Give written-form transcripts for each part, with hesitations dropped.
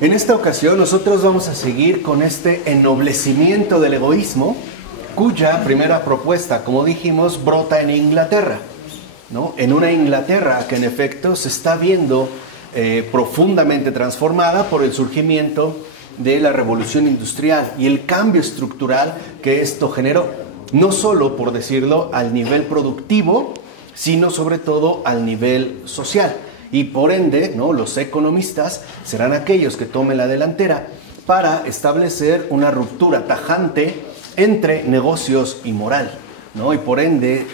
En esta ocasión nosotros vamos a seguir con este ennoblecimiento del egoísmo, cuya primera propuesta, como dijimos, brota en Inglaterra, ¿no? En una Inglaterra que en efecto se está viendo profundamente transformada por el surgimiento de la revolución industrial y el cambio estructural que esto generó, no solo, por decirlo, al nivel productivo, sino sobre todo al nivel social. Y por ende, ¿no?, los economistas serán aquellos que tomen la delantera para establecer una ruptura tajante entre negocios y moral, ¿no? Y por ende,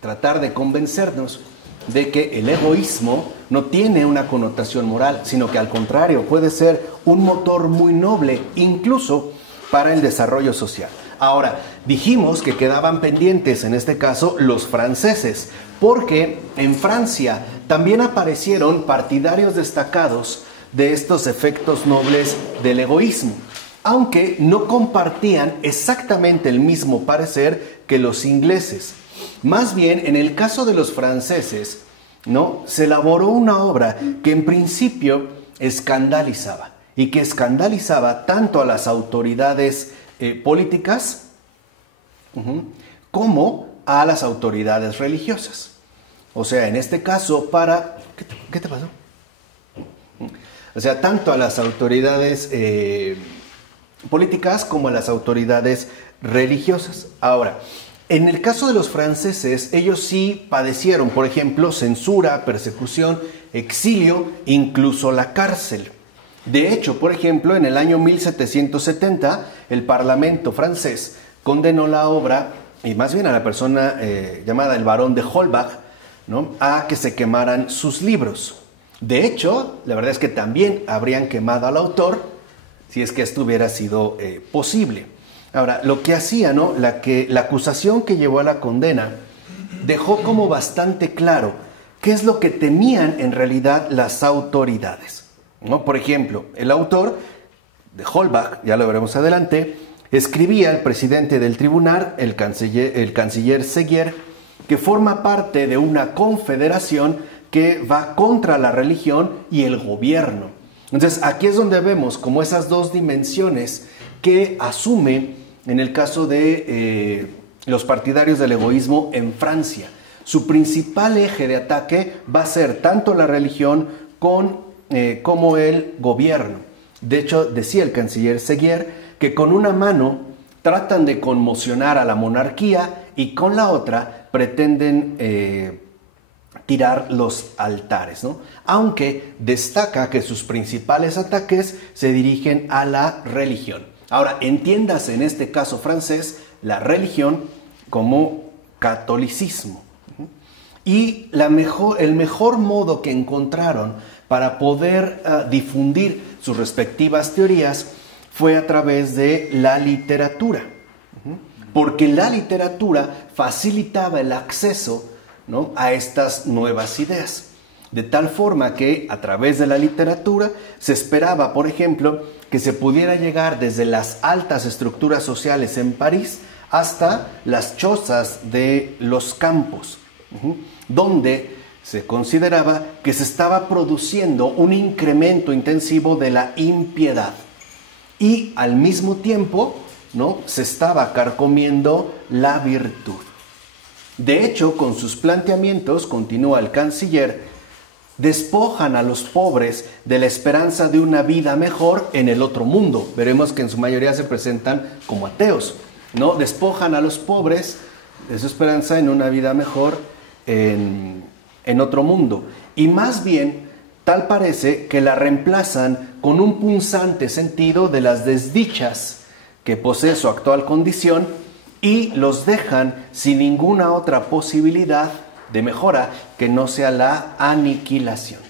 tratar de convencernos de que el egoísmo no tiene una connotación moral, sino que al contrario puede ser un motor muy noble, incluso para el desarrollo social. Ahora, dijimos que quedaban pendientes en este caso los franceses, porque en Francia también aparecieron partidarios destacados de estos efectos nobles del egoísmo, aunque no compartían exactamente el mismo parecer que los ingleses. Más bien, en el caso de los franceses, ¿no?, se elaboró una obra que en principio escandalizaba, y que escandalizaba tanto a las autoridades políticas como a las autoridades religiosas. O sea, en este caso, ¿Qué te pasó? O sea, tanto a las autoridades políticas como a las autoridades religiosas. Ahora, en el caso de los franceses, ellos sí padecieron, por ejemplo, censura, persecución, exilio, incluso la cárcel. De hecho, por ejemplo, en el año 1770, el Parlamento francés condenó la obra, y más bien a la persona llamada el Barón de Holbach, ¿no?, a que se quemaran sus libros. De hecho, la verdad es que también habrían quemado al autor si es que esto hubiera sido posible. Ahora, lo que hacía, ¿no?, la acusación que llevó a la condena dejó como bastante claro qué es lo que temían en realidad las autoridades, ¿no? Por ejemplo, el autor de Holbach, ya lo veremos adelante, escribía al presidente del tribunal, el canciller Seguier, que forma parte de una confederación que va contra la religión y el gobierno. Entonces, aquí es donde vemos como esas dos dimensiones que asume en el caso de los partidarios del egoísmo en Francia. Su principal eje de ataque va a ser tanto la religión como el gobierno. De hecho, decía el canciller Seguier que con una mano tratan de conmocionar a la monarquía y con la otra pretenden tirar los altares, ¿no? Aunque destaca que sus principales ataques se dirigen a la religión. Ahora, entiéndase en este caso francés la religión como catolicismo. Y el mejor modo que encontraron para poder difundir sus respectivas teorías fue a través de la literatura, porque la literatura facilitaba el acceso, ¿no?, a estas nuevas ideas. De tal forma que a través de la literatura se esperaba, por ejemplo, que se pudiera llegar desde las altas estructuras sociales en París hasta las chozas de los campos, donde se consideraba que se estaba produciendo un incremento intensivo de la impiedad y al mismo tiempo, ¿no?, se estaba carcomiendo la virtud. De hecho, con sus planteamientos, continúa el canciller, despojan a los pobres de la esperanza de una vida mejor en el otro mundo. Veremos que en su mayoría se presentan como ateos, ¿no? Despojan a los pobres de su esperanza en una vida mejor en otro mundo. Y más bien, tal parece que la reemplazan con un punzante sentido de las desdichas que posee su actual condición y los dejan sin ninguna otra posibilidad de mejora que no sea la aniquilación.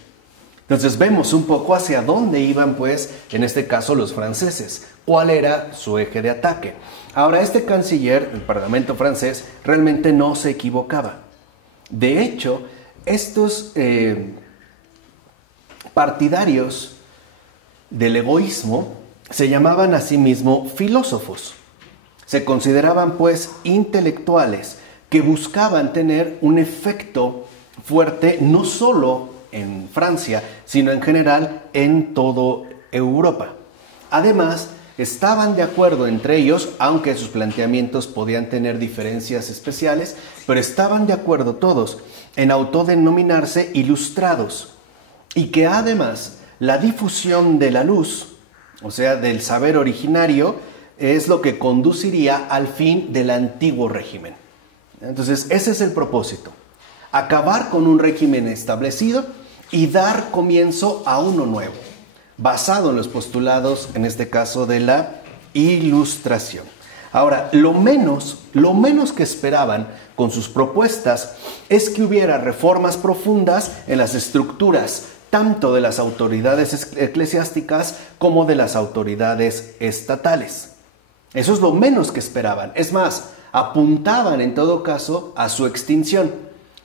Entonces vemos un poco hacia dónde iban, pues, en este caso los franceses, cuál era su eje de ataque. Ahora, este canciller, el Parlamento francés, realmente no se equivocaba. De hecho, estos partidarios del egoísmo se llamaban a sí mismos filósofos. Se consideraban, pues, intelectuales que buscaban tener un efecto fuerte no solo en Francia, sino en general en todo Europa. Además, estaban de acuerdo entre ellos, aunque sus planteamientos podían tener diferencias especiales, pero estaban de acuerdo todos en autodenominarse ilustrados, y que además la difusión de la luz, o sea, del saber originario, es lo que conduciría al fin del antiguo régimen. Entonces, ese es el propósito: acabar con un régimen establecido y dar comienzo a uno nuevo, basado en los postulados, en este caso, de la Ilustración. Ahora, lo menos que esperaban con sus propuestas es que hubiera reformas profundas en las estructuras, tanto de las autoridades eclesiásticas como de las autoridades estatales. Eso es lo menos que esperaban. Es más, apuntaban en todo caso a su extinción.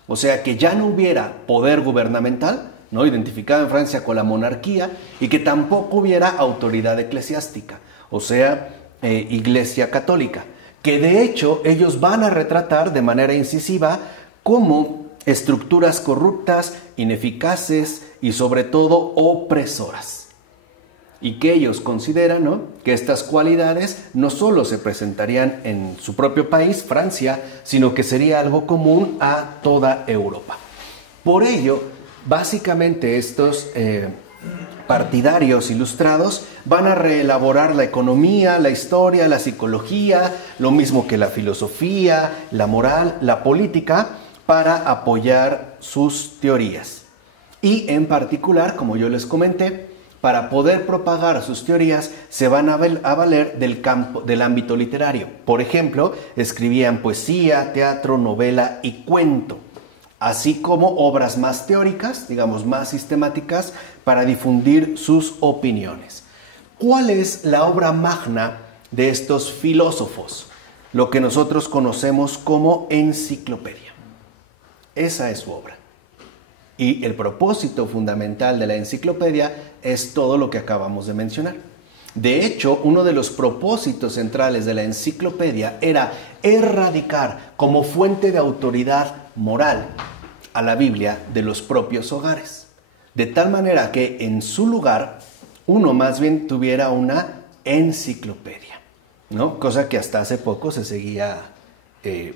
O sea, que ya no hubiera poder gubernamental, ¿no?, identificado en Francia con la monarquía, y que tampoco hubiera autoridad eclesiástica, o sea, Iglesia Católica, que de hecho ellos van a retratar de manera incisiva como estructuras corruptas, ineficaces y sobre todo opresoras. Y que ellos consideran, ¿no?, que estas cualidades no solo se presentarían en su propio país, Francia, sino que sería algo común a toda Europa. Por ello, básicamente estos partidarios ilustrados van a reelaborar la economía, la historia, la psicología, lo mismo que la filosofía, la moral, la política, para apoyar sus teorías. Y en particular, como yo les comenté, para poder propagar sus teorías se van a valer del ámbito literario. Por ejemplo, escribían poesía, teatro, novela y cuento, así como obras más teóricas, digamos más sistemáticas, para difundir sus opiniones. ¿Cuál es la obra magna de estos filósofos? Lo que nosotros conocemos como enciclopedia. Esa es su obra. Y el propósito fundamental de la enciclopedia es todo lo que acabamos de mencionar. De hecho, uno de los propósitos centrales de la enciclopedia era erradicar como fuente de autoridad moral a la Biblia de los propios hogares, de tal manera que en su lugar uno más bien tuviera una enciclopedia, ¿no?, cosa que hasta hace poco se seguía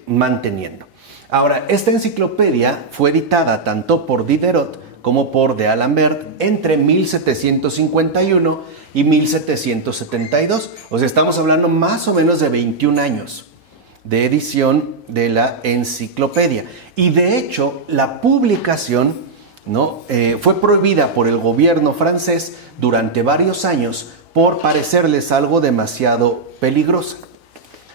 manteniendo. Ahora, esta enciclopedia fue editada tanto por Diderot como por D'Alembert entre 1751 y 1772. O sea, estamos hablando más o menos de 21 años de edición de la enciclopedia. Y de hecho, la publicación, ¿no?, fue prohibida por el gobierno francés durante varios años por parecerles algo demasiado peligroso.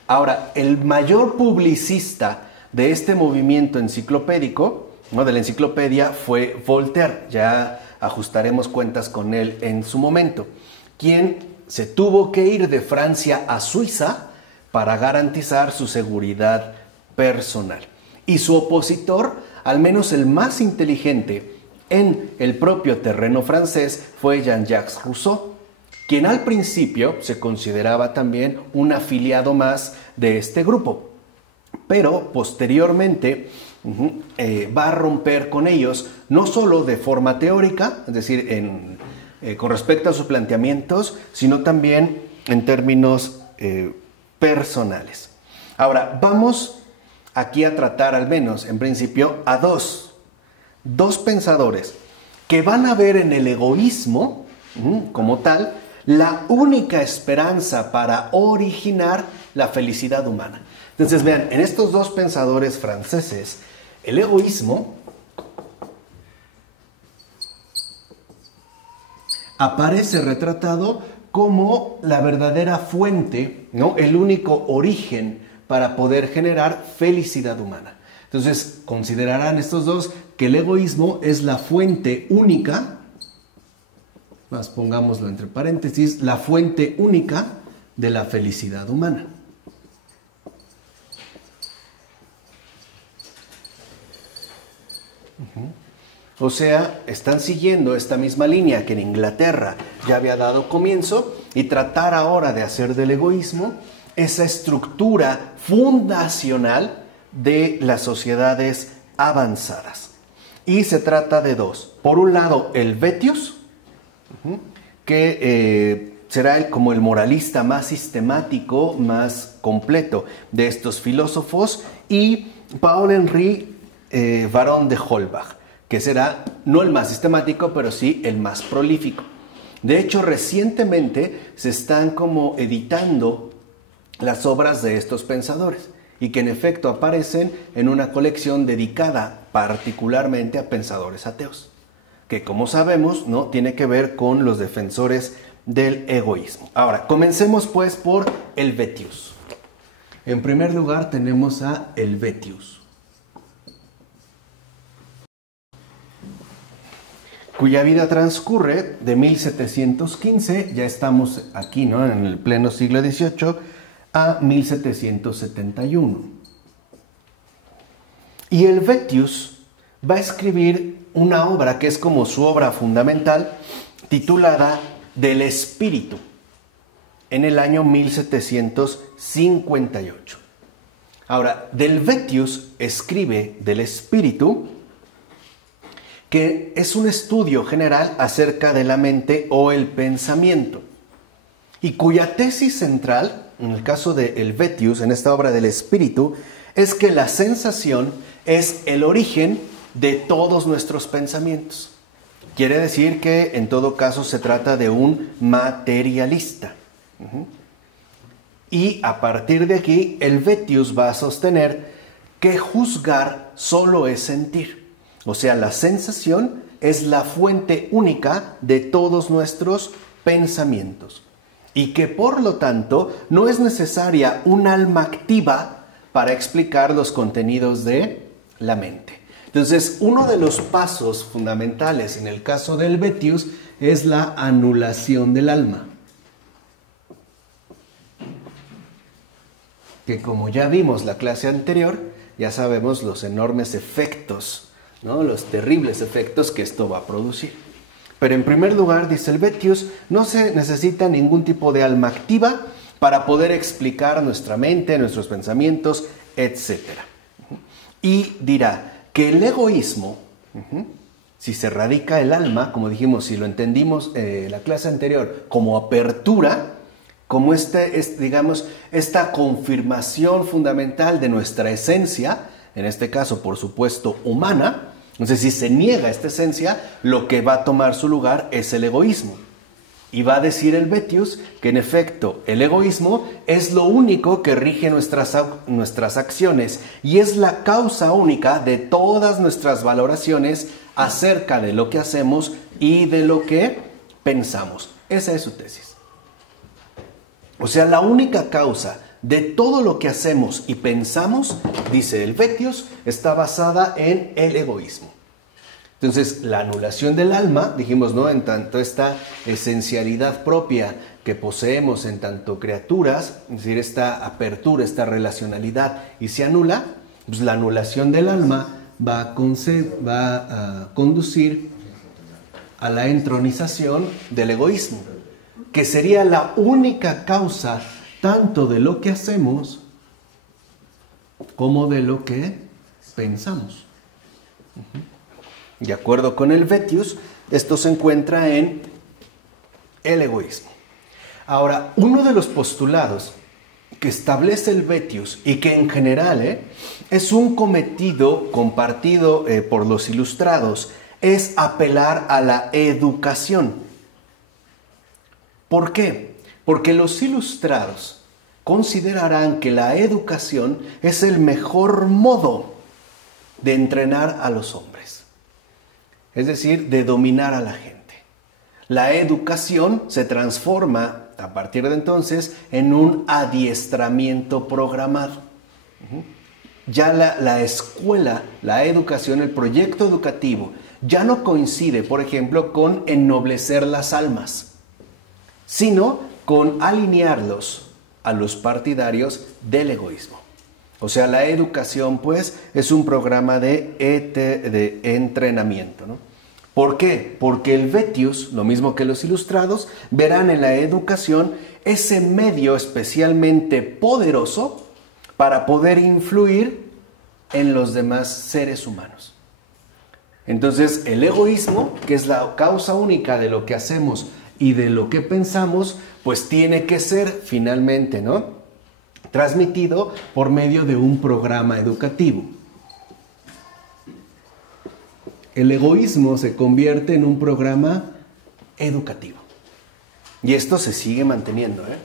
Ahora, el mayor publicista de este movimiento enciclopédico, ¿no?, de la enciclopedia, fue Voltaire. Ya ajustaremos cuentas con él en su momento, quien se tuvo que ir de Francia a Suiza para garantizar su seguridad personal. Y su opositor, al menos el más inteligente en el propio terreno francés, fue Jean-Jacques Rousseau, quien al principio se consideraba también un afiliado más de este grupo, pero posteriormente va a romper con ellos, no solo de forma teórica, es decir, con respecto a sus planteamientos, sino también en términos personales. Ahora, vamos aquí a tratar, al menos en principio, a dos pensadores que van a ver en el egoísmo, como tal, la única esperanza para originar la felicidad humana. Entonces, vean, en estos dos pensadores franceses, el egoísmo aparece retratado como la verdadera fuente, ¿no?, el único origen para poder generar felicidad humana. Entonces, considerarán estos dos que el egoísmo es la fuente única, más pongámoslo entre paréntesis, la fuente única de la felicidad humana. O sea, están siguiendo esta misma línea que en Inglaterra ya había dado comienzo, y tratar ahora de hacer del egoísmo esa estructura fundacional de las sociedades avanzadas. Y se trata de dos. Por un lado, el Vetius, que será como el moralista más sistemático, más completo de estos filósofos, y Paul-Henri Varron de Holbach, que será no el más sistemático, pero sí el más prolífico. De hecho, recientemente se están como editando las obras de estos pensadores y que en efecto aparecen en una colección dedicada particularmente a pensadores ateos, que como sabemos, ¿no?, tiene que ver con los defensores del egoísmo. Ahora, comencemos pues por Helvétius. En primer lugar tenemos a Helvétius, cuya vida transcurre de 1715, ya estamos aquí, ¿no?, en el pleno siglo XVIII, a 1771. Y Helvétius va a escribir una obra que es como su obra fundamental, titulada Del Espíritu, en el año 1758. Ahora, Helvétius escribe del Espíritu, que es un estudio general acerca de la mente o el pensamiento, y cuya tesis central, en el caso de Helvétius, en esta obra del Espíritu, es que la sensación es el origen de todos nuestros pensamientos. Quiere decir que en todo caso se trata de un materialista. Y a partir de aquí, Helvétius va a sostener que juzgar solo es sentir. O sea, la sensación es la fuente única de todos nuestros pensamientos. Y que por lo tanto no es necesaria un alma activa para explicar los contenidos de la mente. Entonces, uno de los pasos fundamentales en el caso de Helvétius es la anulación del alma, que como ya vimos la clase anterior, ya sabemos los enormes efectos, ¿no?, los terribles efectos que esto va a producir. Pero en primer lugar, dice Helvétius, no se necesita ningún tipo de alma activa para poder explicar nuestra mente, nuestros pensamientos, etc. Y dirá que el egoísmo, si se radica el alma, como dijimos, si lo entendimos en la clase anterior, como apertura, como digamos, esta confirmación fundamental de nuestra esencia, en este caso, por supuesto, humana. Entonces, si se niega esta esencia, lo que va a tomar su lugar es el egoísmo. Y va a decir Helvétius que en efecto el egoísmo es lo único que rige nuestras acciones y es la causa única de todas nuestras valoraciones acerca de lo que hacemos y de lo que pensamos. Esa es su tesis. O sea, la única causa de todo lo que hacemos y pensamos, dice Helvétius, está basada en el egoísmo. Entonces, la anulación del alma, dijimos, ¿no?, en tanto esta esencialidad propia que poseemos en tanto criaturas, es decir, esta apertura, esta relacionalidad, y se anula, pues la anulación del alma va a conducir a la entronización del egoísmo, que sería la única causa tanto de lo que hacemos como de lo que pensamos. De acuerdo con Helvétius, esto se encuentra en el egoísmo. Ahora, uno de los postulados que establece Helvétius y que en general es un cometido compartido por los ilustrados es apelar a la educación. ¿Por qué? Porque los ilustrados considerarán que la educación es el mejor modo de entrenar a los hombres, es decir, de dominar a la gente. La educación se transforma a partir de entonces en un adiestramiento programado. Ya la escuela, la educación, el proyecto educativo ya no coincide, por ejemplo, con ennoblecer las almas, sino con alinearlos a los partidarios del egoísmo. O sea, la educación, pues, es un programa de entrenamiento, ¿no? ¿Por qué? Porque Helvétius, lo mismo que los ilustrados, verán en la educación ese medio especialmente poderoso para poder influir en los demás seres humanos. Entonces, el egoísmo, que es la causa única de lo que hacemos y de lo que pensamos, pues tiene que ser finalmente, ¿no?, transmitido por medio de un programa educativo. El egoísmo se convierte en un programa educativo. Y esto se sigue manteniendo, ¿eh?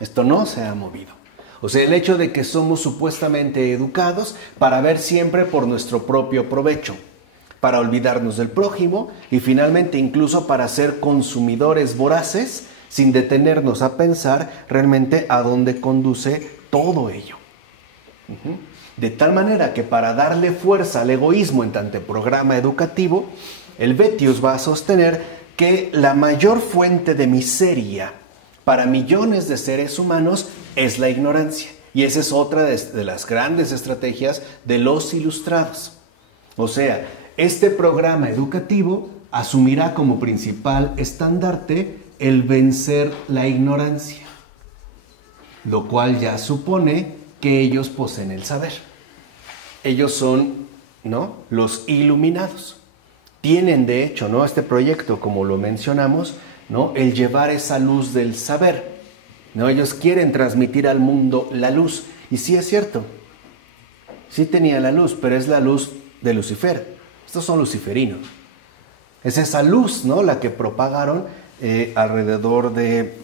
Esto no se ha movido. O sea, el hecho de que somos supuestamente educados para ver siempre por nuestro propio provecho, para olvidarnos del prójimo y finalmente incluso para ser consumidores voraces sin detenernos a pensar realmente a dónde conduce todo ello. De tal manera que para darle fuerza al egoísmo en tanto programa educativo, Helvétius va a sostener que la mayor fuente de miseria para millones de seres humanos es la ignorancia. Y esa es otra de las grandes estrategias de los ilustrados. O sea, este programa educativo asumirá como principal estandarte el vencer la ignorancia, lo cual ya supone que ellos poseen el saber. Ellos son, ¿no?, los iluminados. Tienen, de hecho, ¿no?, este proyecto, como lo mencionamos, ¿no?, el llevar esa luz del saber, ¿no? Ellos quieren transmitir al mundo la luz. Y sí es cierto, sí tenía la luz, pero es la luz de Lucifer. Estos son luciferinos. Es esa luz, ¿no?, la que propagaron alrededor de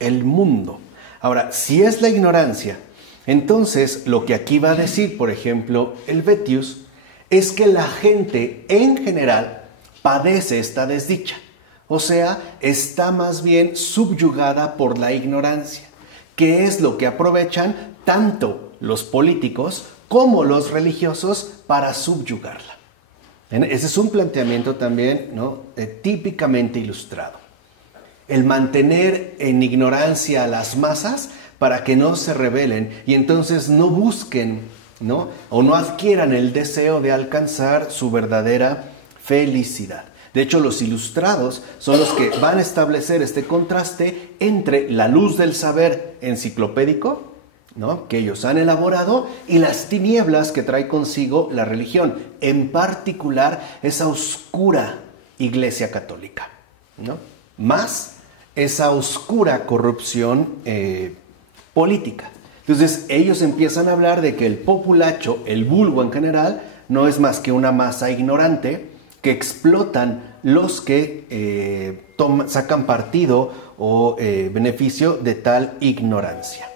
el mundo. Ahora, si es la ignorancia, entonces lo que aquí va a decir, por ejemplo, Helvétius, es que la gente en general padece esta desdicha. O sea, está más bien subyugada por la ignorancia, que es lo que aprovechan tanto los políticos como los religiosos para subyugarla. Ese es un planteamiento también, ¿no?, típicamente ilustrado. El mantener en ignorancia a las masas para que no se rebelen y entonces no busquen, ¿no?, o no adquieran el deseo de alcanzar su verdadera felicidad. De hecho, los ilustrados son los que van a establecer este contraste entre la luz del saber enciclopédico, ¿no?, que ellos han elaborado, y las tinieblas que trae consigo la religión, en particular esa oscura Iglesia Católica, ¿no?, más esa oscura corrupción política. Entonces ellos empiezan a hablar de que el populacho, el vulgo en general, no es más que una masa ignorante que explotan los que sacan partido o beneficio de tal ignorancia.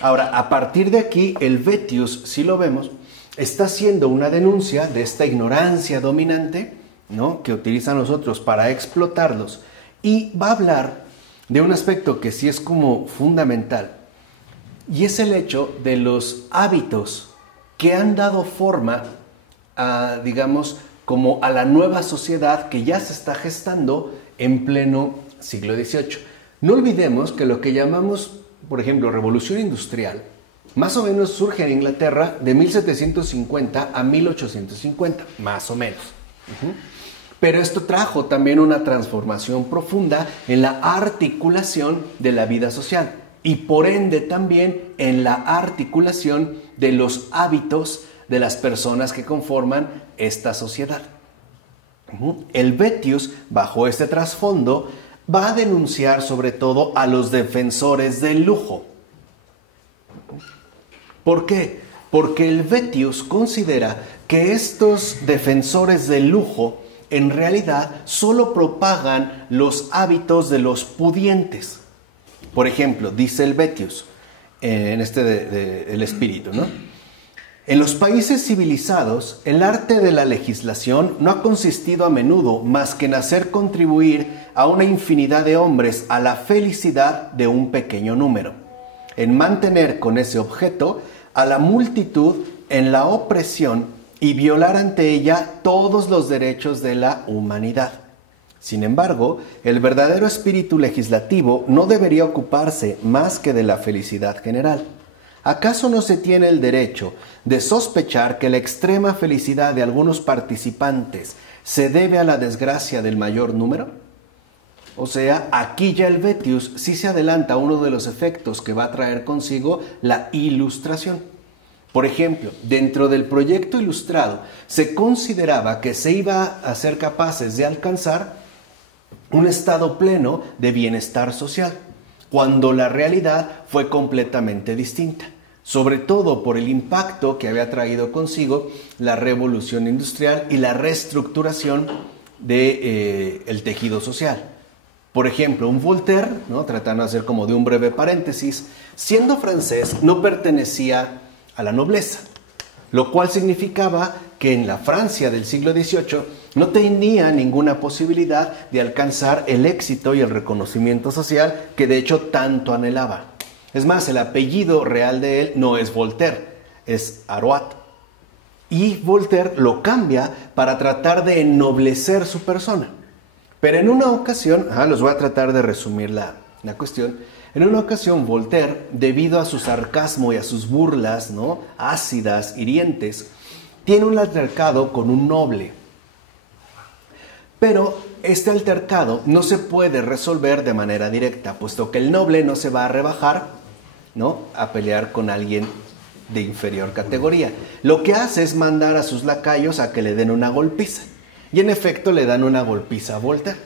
Ahora, a partir de aquí, Helvétius, si lo vemos, está haciendo una denuncia de esta ignorancia dominante, ¿no?, que utilizan los otros para explotarlos, y va a hablar de un aspecto que sí es como fundamental, y es el hecho de los hábitos que han dado forma a, digamos, como a la nueva sociedad que ya se está gestando en pleno siglo XVIII. No olvidemos que lo que llamamos, por ejemplo, revolución industrial, más o menos surge en Inglaterra de 1750 a 1850, más o menos. Pero esto trajo también una transformación profunda en la articulación de la vida social y por ende también en la articulación de los hábitos de las personas que conforman esta sociedad. Helvétius, bajo este trasfondo, va a denunciar sobre todo a los defensores del lujo. ¿Por qué? Porque Helvétius considera que estos defensores del lujo en realidad solo propagan los hábitos de los pudientes. Por ejemplo, dice Helvétius, en el espíritu, ¿no?, en los países civilizados, el arte de la legislación no ha consistido a menudo más que en hacer contribuir a una infinidad de hombres a la felicidad de un pequeño número, en mantener con ese objeto a la multitud en la opresión y violar ante ella todos los derechos de la humanidad. Sin embargo, el verdadero espíritu legislativo no debería ocuparse más que de la felicidad general. ¿Acaso no se tiene el derecho de sospechar que la extrema felicidad de algunos participantes se debe a la desgracia del mayor número? O sea, aquí ya Helvétius sí se adelanta a uno de los efectos que va a traer consigo la ilustración. Por ejemplo, dentro del proyecto ilustrado se consideraba que se iba a ser capaces de alcanzar un estado pleno de bienestar social, cuando la realidad fue completamente distinta, sobre todo por el impacto que había traído consigo la revolución industrial y la reestructuración del tejido social. Por ejemplo, un Voltaire, ¿no?, tratando de hacer como de un breve paréntesis, siendo francés, no pertenecía a la nobleza, lo cual significaba que en la Francia del siglo XVIII no tenía ninguna posibilidad de alcanzar el éxito y el reconocimiento social que de hecho tanto anhelaba. Es más, el apellido real de él no es Voltaire, es Arouet. Y Voltaire lo cambia para tratar de ennoblecer su persona. Pero en una ocasión, los voy a tratar de resumir la cuestión. En una ocasión, Voltaire, debido a su sarcasmo y a sus burlas, ¿no?, ácidas, hirientes, tiene un altercado con un noble. Pero este altercado no se puede resolver de manera directa, puesto que el noble no se va a rebajar, ¿no?, a pelear con alguien de inferior categoría. Lo que hace es mandar a sus lacayos a que le den una golpiza. Y en efecto le dan una golpiza a Voltaire.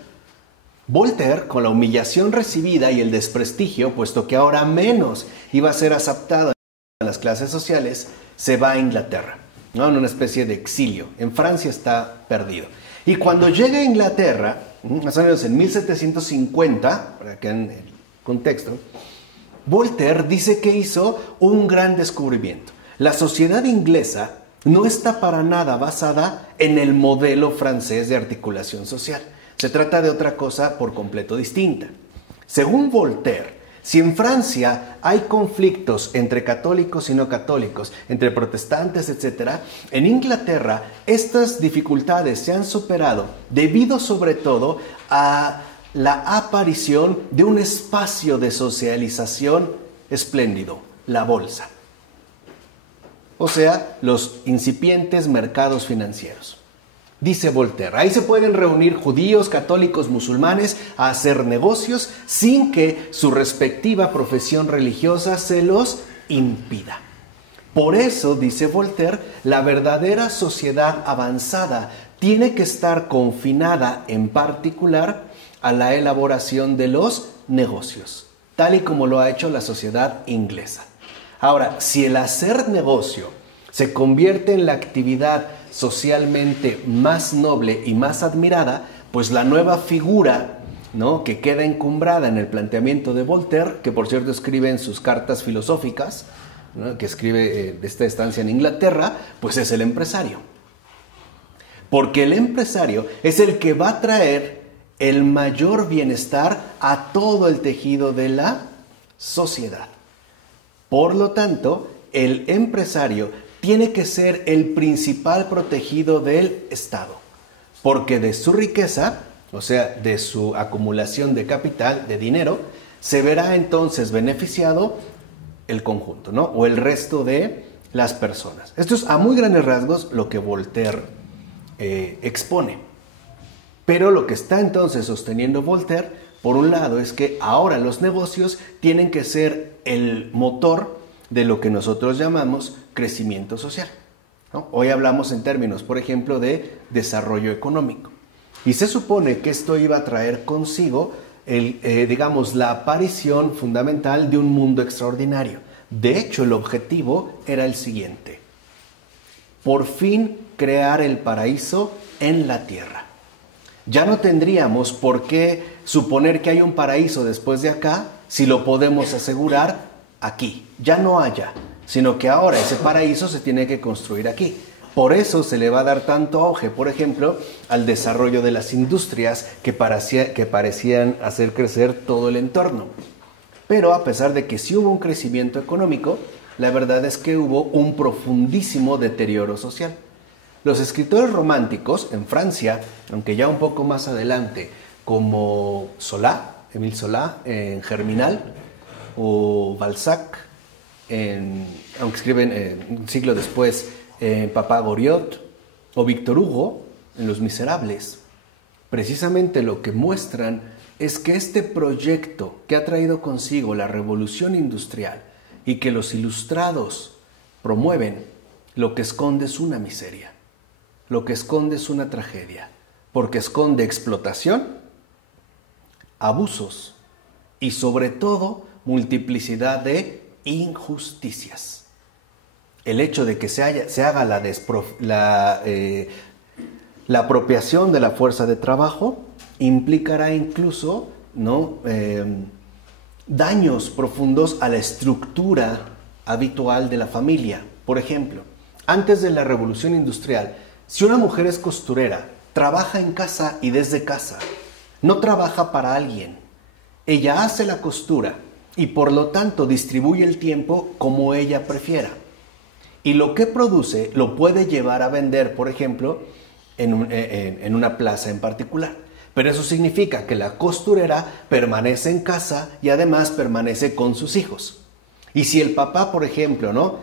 Voltaire, con la humillación recibida y el desprestigio, puesto que ahora menos iba a ser aceptado en las clases sociales, se va a Inglaterra, ¿no?, en una especie de exilio. En Francia está perdido. Y cuando llega a Inglaterra, más o menos en 1750, para que en el contexto, Voltaire dice que hizo un gran descubrimiento. La sociedad inglesa no está para nada basada en el modelo francés de articulación social. Se trata de otra cosa por completo distinta. Según Voltaire, si en Francia hay conflictos entre católicos y no católicos, entre protestantes, etc., en Inglaterra estas dificultades se han superado debido sobre todo a la aparición de un espacio de socialización espléndido, la bolsa. O sea, los incipientes mercados financieros. Dice Voltaire, ahí se pueden reunir judíos, católicos, musulmanes a hacer negocios sin que su respectiva profesión religiosa se los impida. Por eso, dice Voltaire, la verdadera sociedad avanzada tiene que estar confinada en particular a la elaboración de los negocios, tal y como lo ha hecho la sociedad inglesa. Ahora, si el hacer negocio se convierte en la actividad socialmente más noble y más admirada, pues la nueva figura, ¿no?, que queda encumbrada en el planteamiento de Voltaire, que por cierto escribe en sus cartas filosóficas, ¿no?, que escribe de esta estancia en Inglaterra, pues es el empresario. Porque el empresario es el que va a traer el mayor bienestar a todo el tejido de la sociedad. Por lo tanto, el empresario tiene que ser el principal protegido del Estado, porque de su riqueza, o sea, de su acumulación de capital, de dinero, se verá entonces beneficiado el conjunto, ¿no?, o el resto de las personas. Esto es a muy grandes rasgos lo que Voltaire expone. Pero lo que está entonces sosteniendo Voltaire, por un lado, es que ahora los negocios tienen que ser el motor de lo que nosotros llamamos crecimiento social, ¿no? Hoy hablamos en términos, por ejemplo, de desarrollo económico. Y se supone que esto iba a traer consigo, la aparición fundamental de un mundo extraordinario. De hecho, el objetivo era el siguiente: por fin crear el paraíso en la tierra. Ya no tendríamos por qué suponer que hay un paraíso después de acá si lo podemos asegurar aquí. Ya no haya, sino que ahora ese paraíso se tiene que construir aquí. Por eso se le va a dar tanto auge, por ejemplo, al desarrollo de las industrias que parecían hacer crecer todo el entorno. Pero a pesar de que sí hubo un crecimiento económico, la verdad es que hubo un profundísimo deterioro social. Los escritores románticos en Francia, aunque ya un poco más adelante, como Zola, Émile Zola en Germinal, o Balzac, aunque escriben un siglo después, Papá Goriot, o Víctor Hugo en Los Miserables, precisamente lo que muestran es que este proyecto que ha traído consigo la revolución industrial y que los ilustrados promueven, lo que esconde es una miseria, lo que esconde es una tragedia, porque esconde explotación abusos y sobre todo multiplicidad de injusticias. El hecho de que se haga la apropiación de la fuerza de trabajo implicará incluso, ¿no?, daños profundos a la estructura habitual de la familia. Por ejemplo, antes de la Revolución Industrial, si una mujer es costurera, trabaja en casa y desde casa, no trabaja para alguien. Ella hace la costura y por lo tanto distribuye el tiempo como ella prefiera. Y lo que produce lo puede llevar a vender, por ejemplo, en una plaza en particular. Pero eso significa que la costurera permanece en casa y además permanece con sus hijos. Y si el papá, por ejemplo, ¿no?,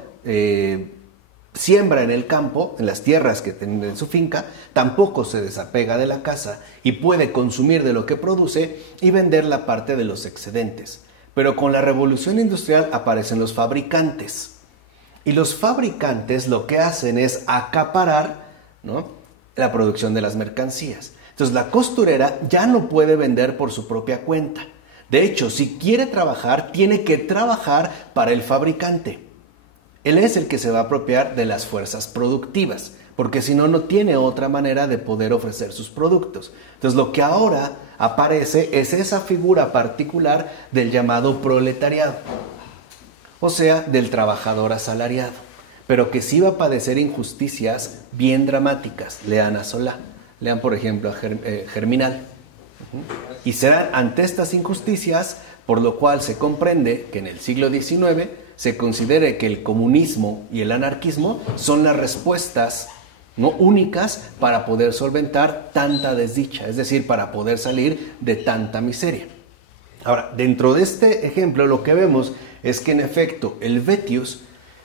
siembra en el campo, en las tierras que tiene en su finca, tampoco se desapega de la casa y puede consumir de lo que produce y vender la parte de los excedentes. Pero con la revolución industrial aparecen los fabricantes. Y los fabricantes lo que hacen es acaparar, ¿no?, la producción de las mercancías. Entonces la costurera ya no puede vender por su propia cuenta. De hecho, si quiere trabajar, tiene que trabajar para el fabricante. Él es el que se va a apropiar de las fuerzas productivas, porque si no, no tiene otra manera de poder ofrecer sus productos. Entonces lo que ahora aparece es esa figura particular del llamado proletariado, o sea, del trabajador asalariado, pero que sí va a padecer injusticias bien dramáticas. Lean a Solá, lean por ejemplo a Germinal. Y serán ante estas injusticias, por lo cual se comprende que en el siglo XIX se considere que el comunismo y el anarquismo son las respuestas no únicas para poder solventar tanta desdicha, es decir, para poder salir de tanta miseria. Ahora, dentro de este ejemplo lo que vemos es que en efecto Helvétius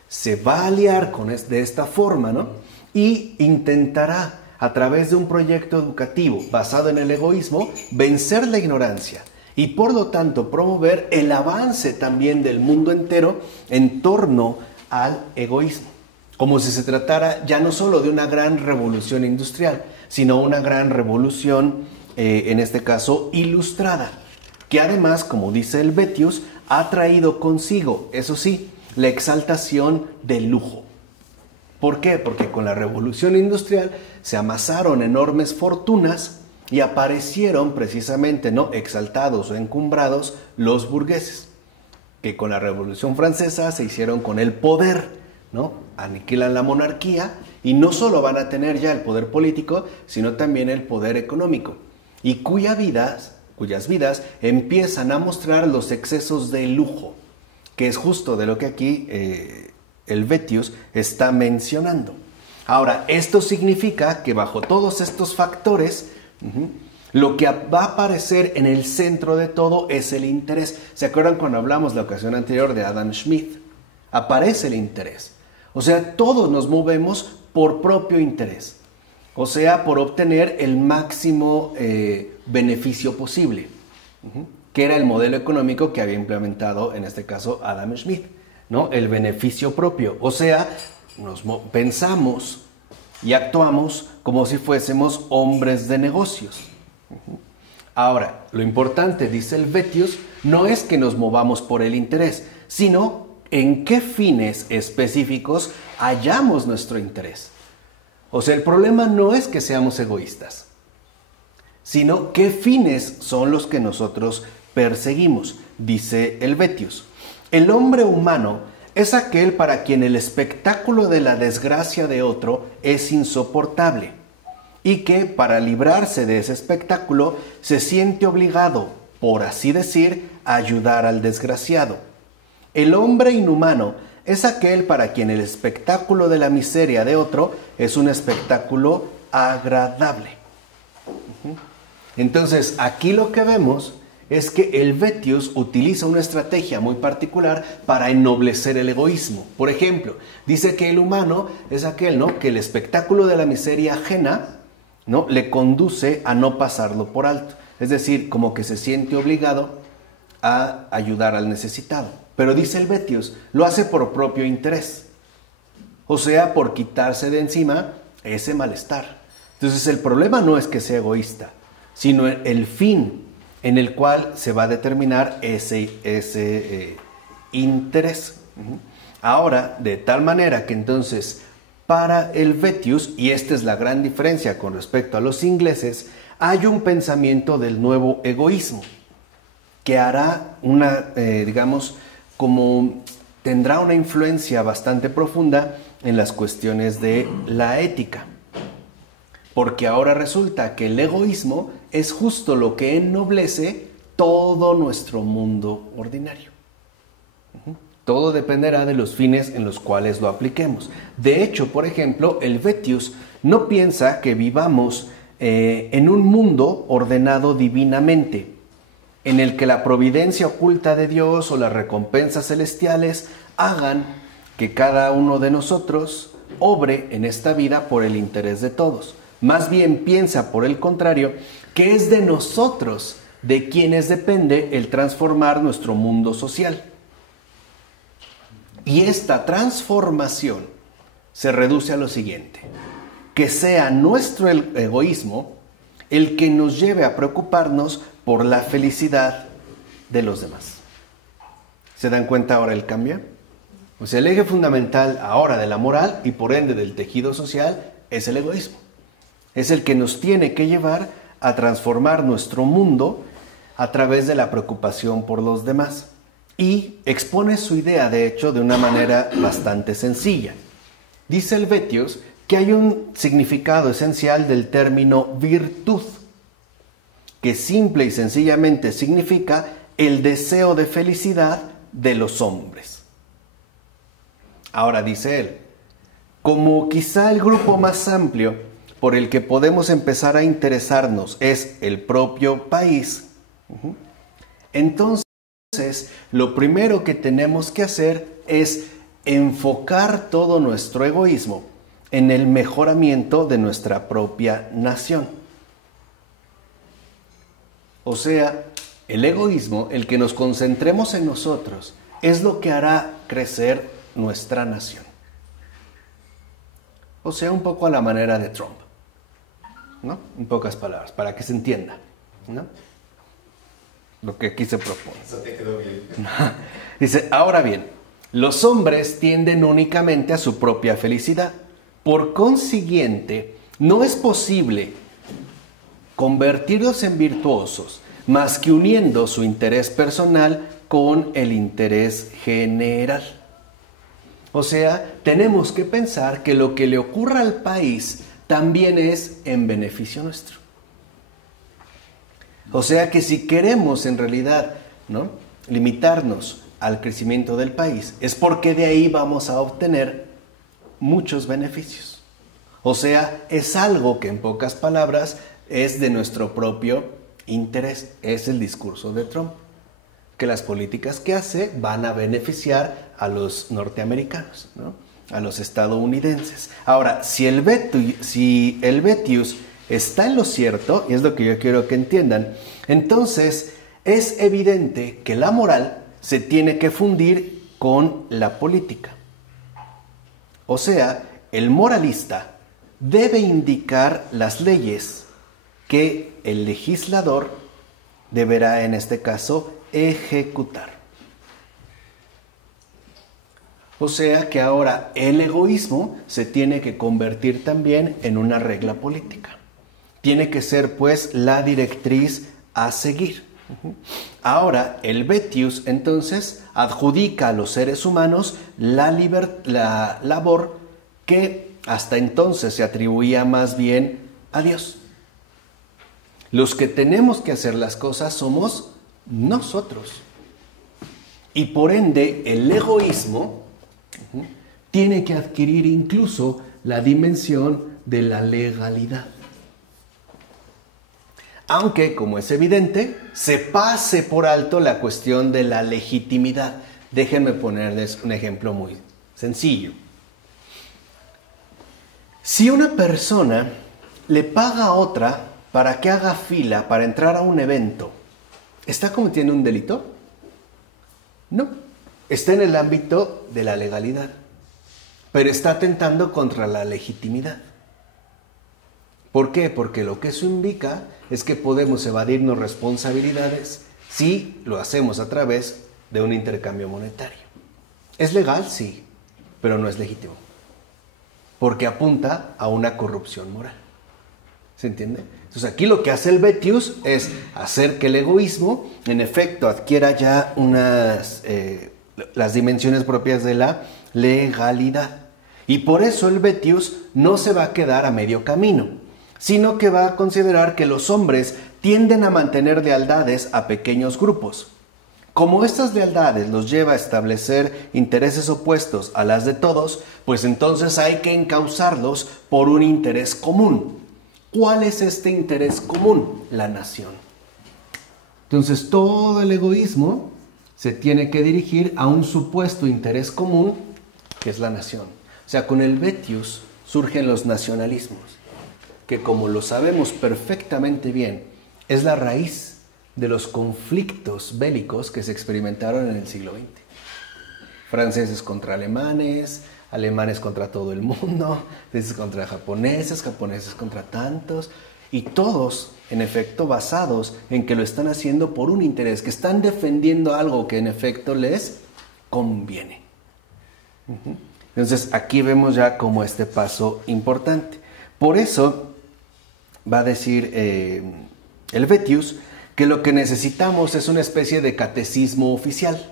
se va a aliar de esta forma, ¿no?, y intentará a través de un proyecto educativo basado en el egoísmo vencer la ignorancia y por lo tanto promover el avance también del mundo entero en torno al egoísmo, como si se tratara ya no solo de una gran revolución industrial, sino una gran revolución, en este caso, ilustrada, que además, como dice Helvétius, ha traído consigo, eso sí, la exaltación del lujo. ¿Por qué? Porque con la revolución industrial se amasaron enormes fortunas y aparecieron precisamente, ¿no?, exaltados o encumbrados los burgueses, que con la Revolución Francesa se hicieron con el poder, ¿no? Aniquilan la monarquía y no solo van a tener ya el poder político, sino también el poder económico, y cuyas vidas empiezan a mostrar los excesos de lujo, que es justo de lo que aquí Helvétius está mencionando. Ahora, esto significa que bajo todos estos factores, lo que va a aparecer en el centro de todo es el interés. ¿Se acuerdan cuando hablamos la ocasión anterior de Adam Smith? Aparece el interés. O sea, todos nos movemos por propio interés. O sea, por obtener el máximo beneficio posible, que era el modelo económico que había implementado, en este caso, Adam Smith, ¿no? El beneficio propio. O sea, pensamos y actuamos como si fuésemos hombres de negocios. Ahora, lo importante, dice Helvétius, no es que nos movamos por el interés, sino en qué fines específicos hallamos nuestro interés. O sea, el problema no es que seamos egoístas, sino qué fines son los que nosotros perseguimos. Dice Helvétius, el hombre humano es aquel para quien el espectáculo de la desgracia de otro es insoportable y que para librarse de ese espectáculo se siente obligado, por así decir, a ayudar al desgraciado. El hombre inhumano es aquel para quien el espectáculo de la miseria de otro es un espectáculo agradable. Entonces, aquí lo que vemos es que Helvétius utiliza una estrategia muy particular para ennoblecer el egoísmo. Por ejemplo, dice que el humano es aquel, ¿no?, que el espectáculo de la miseria ajena, ¿no?, le conduce a no pasarlo por alto. Es decir, como que se siente obligado a ayudar al necesitado. Pero dice Helvétius, lo hace por propio interés. O sea, por quitarse de encima ese malestar. Entonces el problema no es que sea egoísta, sino el fin en el cual se va a determinar ese interés. Ahora, de tal manera que entonces para el Vetius, y esta es la gran diferencia con respecto a los ingleses, hay un pensamiento del nuevo egoísmo que hará tendrá una influencia bastante profunda en las cuestiones de la ética. Porque ahora resulta que el egoísmo es justo lo que ennoblece todo nuestro mundo ordinario. Todo dependerá de los fines en los cuales lo apliquemos. De hecho, por ejemplo, el Vetius no piensa que vivamos en un mundo ordenado divinamente, en el que la providencia oculta de Dios o las recompensas celestiales hagan que cada uno de nosotros obre en esta vida por el interés de todos. Más bien piensa, por el contrario, que es de nosotros de quienes depende el transformar nuestro mundo social. Y esta transformación se reduce a lo siguiente: que sea nuestro egoísmo el que nos lleve a preocuparnos por la felicidad de los demás. ¿Se dan cuenta ahora el cambio? O sea, el eje fundamental ahora de la moral y por ende del tejido social es el egoísmo. Es el que nos tiene que llevar a transformar nuestro mundo a través de la preocupación por los demás. Y expone su idea, de hecho, de una manera bastante sencilla. Dice el Vetius que hay un significado esencial del término virtud, que simple y sencillamente significa el deseo de felicidad de los hombres. Ahora dice él, como quizá el grupo más amplio por el que podemos empezar a interesarnos es el propio país, entonces lo primero que tenemos que hacer es enfocar todo nuestro egoísmo en el mejoramiento de nuestra propia nación. O sea, el egoísmo, el que nos concentremos en nosotros, es lo que hará crecer nuestra nación. O sea, un poco a la manera de Trump, ¿no? En pocas palabras, para que se entienda, ¿no? Lo que aquí se propone. Eso te quedó bien. Dice, ahora bien, los hombres tienden únicamente a su propia felicidad. Por consiguiente, no es posible convertirlos en virtuosos más que uniendo su interés personal con el interés general. O sea, tenemos que pensar que lo que le ocurra al país también es en beneficio nuestro. O sea que si queremos en realidad, ¿no?, limitarnos al crecimiento del país, es porque de ahí vamos a obtener muchos beneficios. O sea, es algo que en pocas palabras es de nuestro propio interés. Es el discurso de Trump, que las políticas que hace van a beneficiar a los norteamericanos, ¿no?, a los estadounidenses. Ahora, si el Vetius está en lo cierto, y es lo que yo quiero que entiendan, entonces es evidente que la moral se tiene que fundir con la política. O sea, el moralista debe indicar las leyes que el legislador deberá, en este caso, ejecutar. O sea que ahora el egoísmo se tiene que convertir también en una regla política. Tiene que ser, pues, la directriz a seguir. Ahora, el Vetius, entonces, adjudica a los seres humanos la labor que hasta entonces se atribuía más bien a Dios. Los que tenemos que hacer las cosas somos nosotros. Y por ende, el egoísmo tiene que adquirir incluso la dimensión de la legalidad. Aunque, como es evidente, se pase por alto la cuestión de la legitimidad. Déjenme ponerles un ejemplo muy sencillo. Si una persona le paga a otra para que haga fila para entrar a un evento, ¿está cometiendo un delito? No, está en el ámbito de la legalidad, pero está atentando contra la legitimidad. ¿Por qué? Porque lo que eso indica es que podemos evadirnos responsabilidades si lo hacemos a través de un intercambio monetario. ¿Es legal? Sí, pero no es legítimo, porque apunta a una corrupción moral. ¿Se entiende? Entonces aquí lo que hace el Helvetius es hacer que el egoísmo, en efecto, adquiera ya las dimensiones propias de la legalidad. Y por eso el Helvetius no se va a quedar a medio camino, sino que va a considerar que los hombres tienden a mantener lealtades a pequeños grupos. Como estas lealtades los lleva a establecer intereses opuestos a las de todos, pues entonces hay que encauzarlos por un interés común. ¿Cuál es este interés común? La nación. Entonces todo el egoísmo se tiene que dirigir a un supuesto interés común, que es la nación. O sea, con el Helvetius surgen los nacionalismos, que como lo sabemos perfectamente bien, es la raíz de los conflictos bélicos que se experimentaron en el siglo XX. Franceses contra alemanes, alemanes contra todo el mundo, franceses contra japoneses, japoneses contra tantos, y todos, en efecto, basados en que lo están haciendo por un interés, que están defendiendo algo que en efecto les conviene. Entonces, aquí vemos ya como este paso importante. Por eso va a decir el Helvetius que lo que necesitamos es una especie de catecismo oficial,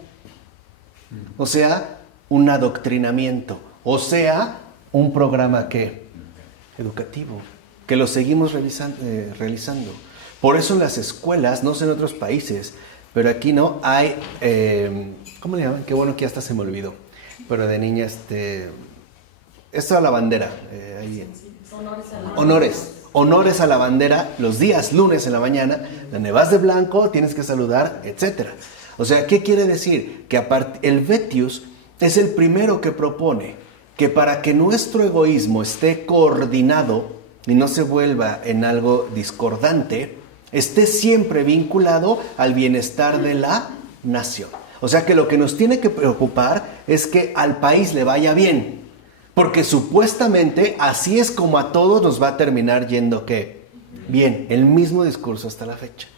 o sea, un adoctrinamiento, o sea, un programa ¿qué? Educativo, que lo seguimos realizando. Por eso en las escuelas, no sé en otros países, pero aquí no, hay, ¿cómo le llaman? Qué bueno que hasta se me olvidó, pero de niña, esto a la bandera, honores a la bandera, los días lunes en la mañana, donde vas de blanco, tienes que saludar, etc. O sea, ¿qué quiere decir? Que el Helvetius es el primero que propone que para que nuestro egoísmo esté coordinado y no se vuelva en algo discordante, esté siempre vinculado al bienestar de la nación. O sea que lo que nos tiene que preocupar es que al país le vaya bien, porque supuestamente así es como a todos nos va a terminar yendo ¿qué? Bien, el mismo discurso hasta la fecha,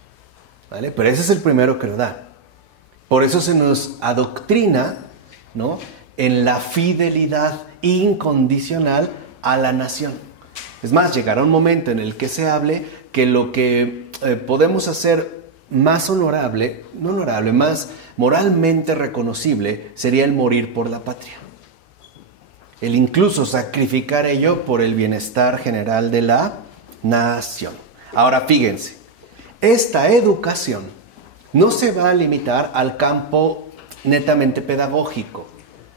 ¿vale? Pero ese es el primero que lo da. Por eso se nos adoctrina, ¿no?, en la fidelidad incondicional a la nación. Es más, llegará un momento en el que se hable que lo que podemos hacer más honorable, no honorable, más moralmente reconocible, sería el morir por la patria. El incluso sacrificar ello por el bienestar general de la nación. Ahora fíjense, esta educación no se va a limitar al campo netamente pedagógico,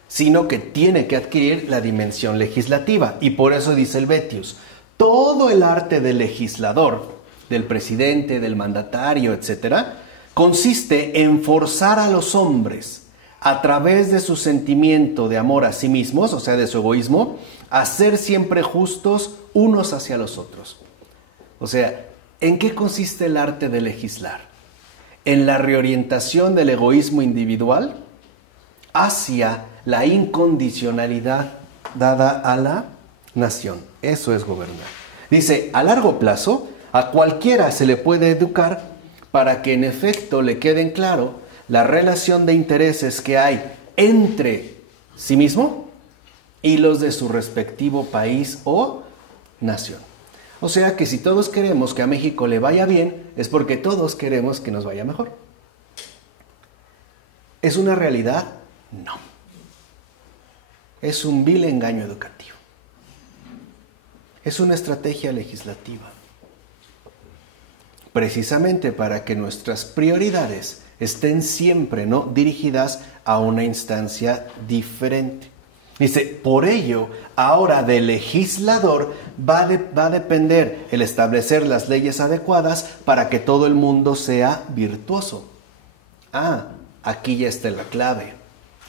sino que tiene que adquirir la dimensión legislativa. Y por eso dice el Helvetius, todo el arte del legislador, del presidente, del mandatario, etc., consiste en forzar a los hombres, a través de su sentimiento de amor a sí mismos, o sea, de su egoísmo, a ser siempre justos unos hacia los otros. O sea, ¿en qué consiste el arte de legislar? En la reorientación del egoísmo individual hacia la incondicionalidad dada a la nación. Eso es gobernar. Dice, a largo plazo, a cualquiera se le puede educar para que en efecto le queden claro la relación de intereses que hay entre sí mismo y los de su respectivo país o nación. O sea que si todos queremos que a México le vaya bien, es porque todos queremos que nos vaya mejor. ¿Es una realidad? No. Es un vil engaño educativo. Es una estrategia legislativa. Precisamente para que nuestras prioridades estén siempre, ¿no?, dirigidas a una instancia diferente. Dice, por ello, ahora del legislador va a depender el establecer las leyes adecuadas para que todo el mundo sea virtuoso. Aquí ya está la clave.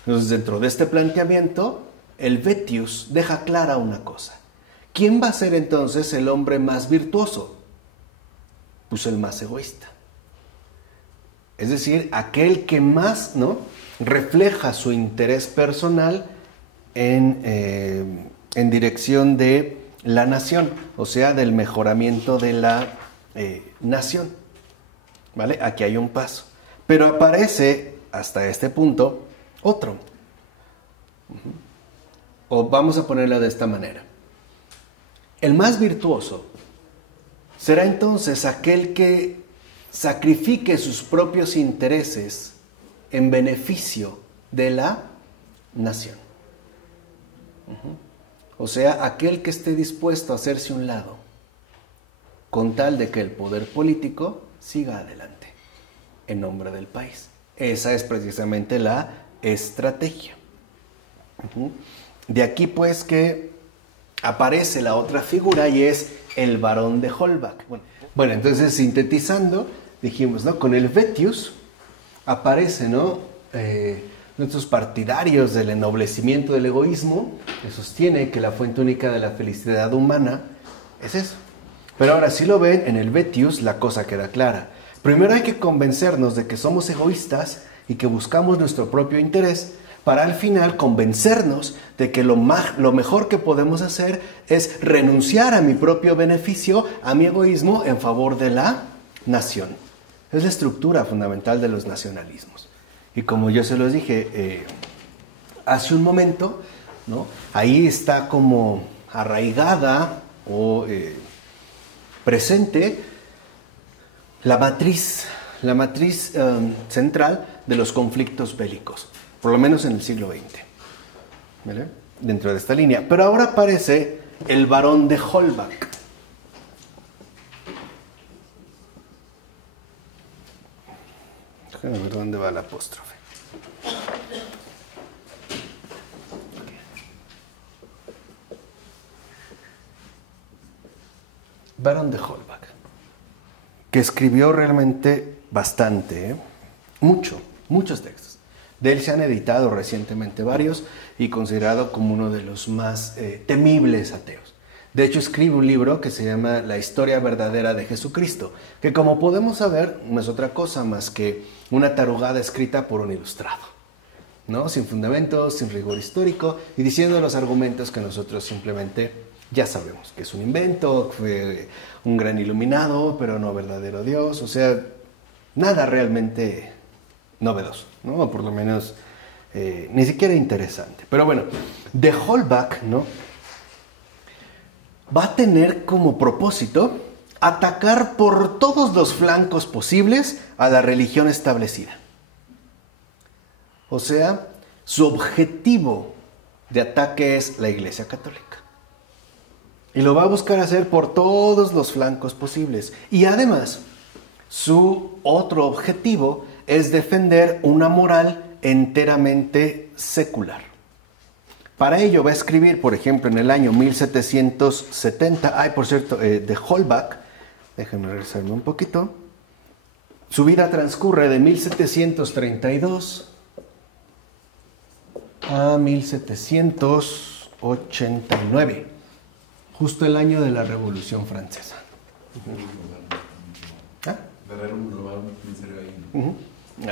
Entonces, dentro de este planteamiento, el Helvetius deja clara una cosa. ¿Quién va a ser entonces el hombre más virtuoso? Pues el más egoísta. Es decir, aquel que más, ¿no?, refleja su interés personal en dirección de la nación, o sea, del mejoramiento de la nación. ¿Vale? Aquí hay un paso. Pero aparece hasta este punto otro. O vamos a ponerlo de esta manera. El más virtuoso será entonces aquel que sacrifique sus propios intereses en beneficio de la nación. O sea, aquel que esté dispuesto a hacerse un lado con tal de que el poder político siga adelante en nombre del país. Esa es precisamente la estrategia. De aquí pues que aparece la otra figura y es el barón de Holbach. Bueno, entonces sintetizando, dijimos, ¿no? Con el Vetius aparece, ¿no? Nuestros partidarios del ennoblecimiento del egoísmo, que sostiene que la fuente única de la felicidad humana es eso. Pero ahora, si lo ven, en el Vetius la cosa queda clara. Primero hay que convencernos de que somos egoístas y que buscamos nuestro propio interés, para al final convencernos de que lo mejor que podemos hacer es renunciar a mi propio beneficio, a mi egoísmo, en favor de la nación. Es la estructura fundamental de los nacionalismos. Y como yo se los dije hace un momento, ¿no? Ahí está como arraigada o presente la matriz central de los conflictos bélicos, por lo menos en el siglo XX, ¿vale? Dentro de esta línea. Pero ahora aparece el barón de Holbach. Déjame ver dónde va la apóstrofe. Barón de Holbach, que escribió realmente bastante, muchos textos. De él se han editado recientemente varios y considerado como uno de los más temibles ateos. De hecho, escribe un libro que se llama La historia verdadera de Jesucristo, que como podemos saber no es otra cosa más que una tarugada escrita por un ilustrado, ¿no? Sin fundamentos, sin rigor histórico y diciendo los argumentos que nosotros simplemente ya sabemos, que es un invento, fue un gran iluminado, pero no verdadero Dios, o sea, nada realmente novedoso, ¿no? O por lo menos ni siquiera interesante. Pero bueno, de Holbach, ¿no? Va a tener como propósito atacar por todos los flancos posibles a la religión establecida. O sea, su objetivo de ataque es la Iglesia Católica. Y lo va a buscar hacer por todos los flancos posibles. Y además, su otro objetivo es defender una moral enteramente secular. Para ello va a escribir, por ejemplo, en el año 1770, por cierto, de Holbach, déjenme regresarme un poquito, su vida transcurre de 1732 a 1789, justo el año de la Revolución Francesa.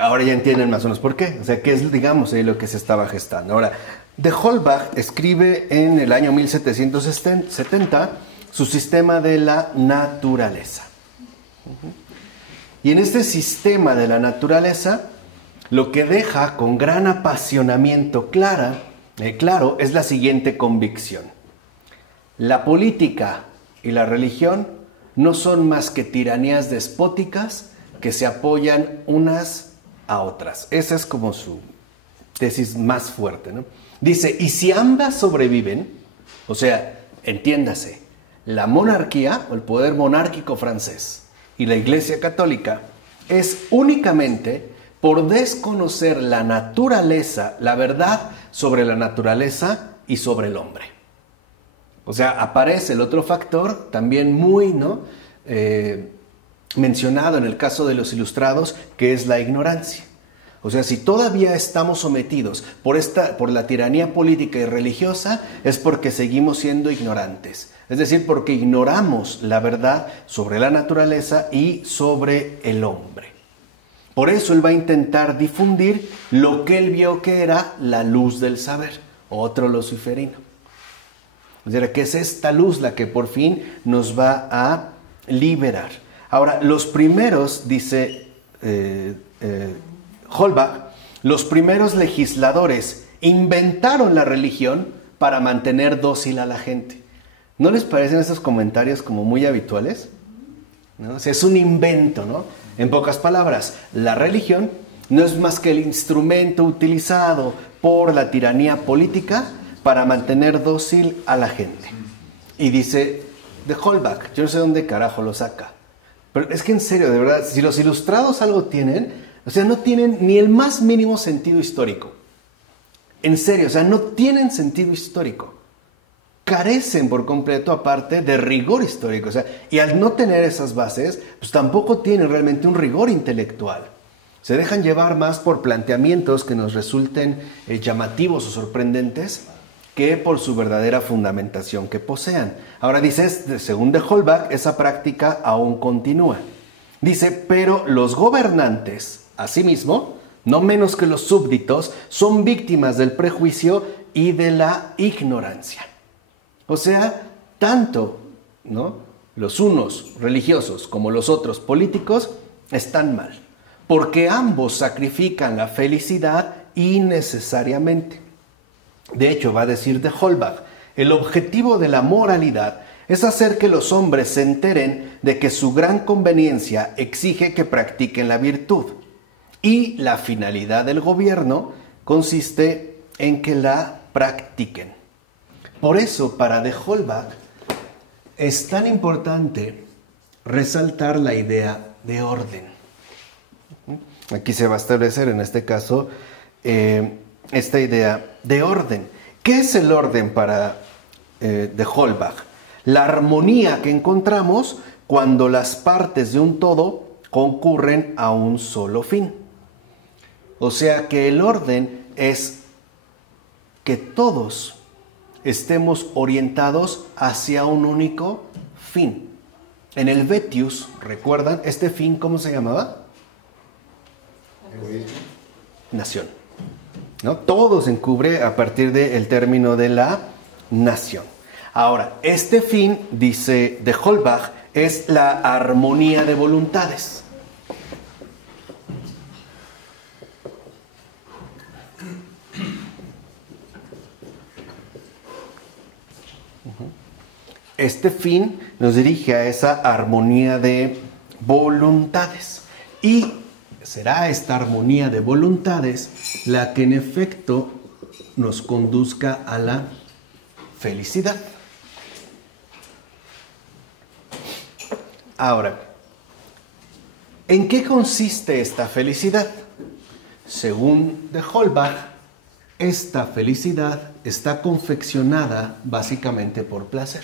Ahora ya entienden más o menos por qué, o sea, qué es, digamos, lo que se estaba gestando. Ahora, de Holbach escribe en el año 1770 su sistema de la naturaleza. Y en este sistema de la naturaleza, lo que deja con gran apasionamiento claro es la siguiente convicción. La política y la religión no son más que tiranías despóticas que se apoyan unas a otras. Esa es como su tesis más fuerte, ¿no? Dice, y si ambas sobreviven, o sea, entiéndase, la monarquía o el poder monárquico francés y la Iglesia Católica es únicamente por desconocer la naturaleza, la verdad sobre la naturaleza y sobre el hombre. O sea, aparece el otro factor también muy, ¿no? Mencionado en el caso de los ilustrados, que es la ignorancia. O sea, si todavía estamos sometidos por la tiranía política y religiosa, es porque seguimos siendo ignorantes. Es decir, porque ignoramos la verdad sobre la naturaleza y sobre el hombre. Por eso él va a intentar difundir lo que él vio que era la luz del saber, otro luciferino. O sea, que es esta luz la que por fin nos va a liberar. Ahora, los primeros, dice Holbach, los primeros legisladores inventaron la religión para mantener dócil a la gente. ¿No les parecen estos comentarios como muy habituales? ¿No? O sea, es un invento, ¿no? En pocas palabras, la religión no es más que el instrumento utilizado por la tiranía política para mantener dócil a la gente. Y dice de Holbach, yo no sé dónde carajo lo saca, pero es que en serio, de verdad, si los ilustrados algo tienen, o sea, no tienen ni el más mínimo sentido histórico. En serio, o sea, no tienen sentido histórico. Carecen por completo, aparte, de rigor histórico. O sea, y al no tener esas bases, pues tampoco tienen realmente un rigor intelectual. Se dejan llevar más por planteamientos que nos resulten llamativos o sorprendentes que por su verdadera fundamentación que posean. Ahora dice, según de Holbach, esa práctica aún continúa. Dice, pero los gobernantes, asimismo, no menos que los súbditos, son víctimas del prejuicio y de la ignorancia. O sea, tanto, ¿no?, los unos religiosos como los otros políticos están mal, porque ambos sacrifican la felicidad innecesariamente. De hecho, va a decir de Holbach, el objetivo de la moralidad es hacer que los hombres se enteren de que su gran conveniencia exige que practiquen la virtud. Y la finalidad del gobierno consiste en que la practiquen. Por eso, para de Holbach, es tan importante resaltar la idea de orden. Aquí se va a establecer, en este caso, esta idea de orden. ¿Qué es el orden para de Holbach? La armonía que encontramos cuando las partes de un todo concurren a un solo fin. O sea que el orden es que todos estemos orientados hacia un único fin. En el Vetius, ¿recuerdan? ¿Este fin cómo se llamaba? Nación. ¿No? Todo se encubre a partir del término de la nación. Ahora, este fin, dice de Holbach, es la armonía de voluntades. Este fin nos dirige a esa armonía de voluntades. Y será esta armonía de voluntades la que en efecto nos conduzca a la felicidad. Ahora, ¿en qué consiste esta felicidad? Según de Holbach, esta felicidad está confeccionada básicamente por placer.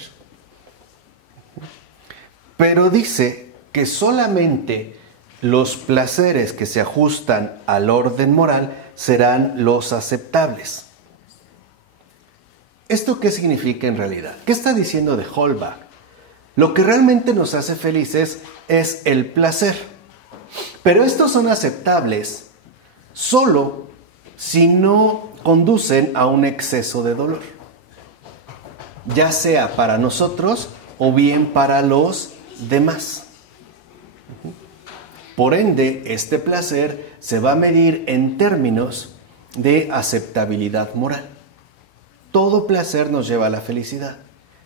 Pero dice que solamente los placeres que se ajustan al orden moral serán los aceptables. ¿Esto qué significa en realidad? ¿Qué está diciendo de Holbach? Lo que realmente nos hace felices es el placer. Pero estos son aceptables solo si no conducen a un exceso de dolor, ya sea para nosotros o bien para los demás. Por ende, este placer se va a medir en términos de aceptabilidad moral. Todo placer nos lleva a la felicidad,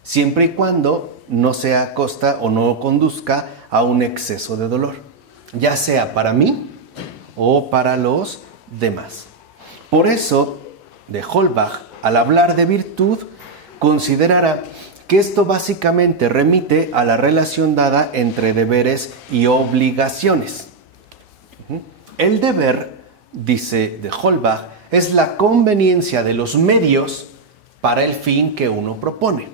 siempre y cuando no sea a costa o no conduzca a un exceso de dolor, ya sea para mí o para los demás. Por eso, de Holbach, al hablar de virtud, considerará que esto básicamente remite a la relación dada entre deberes y obligaciones. El deber, dice de Holbach, es la conveniencia de los medios para el fin que uno propone.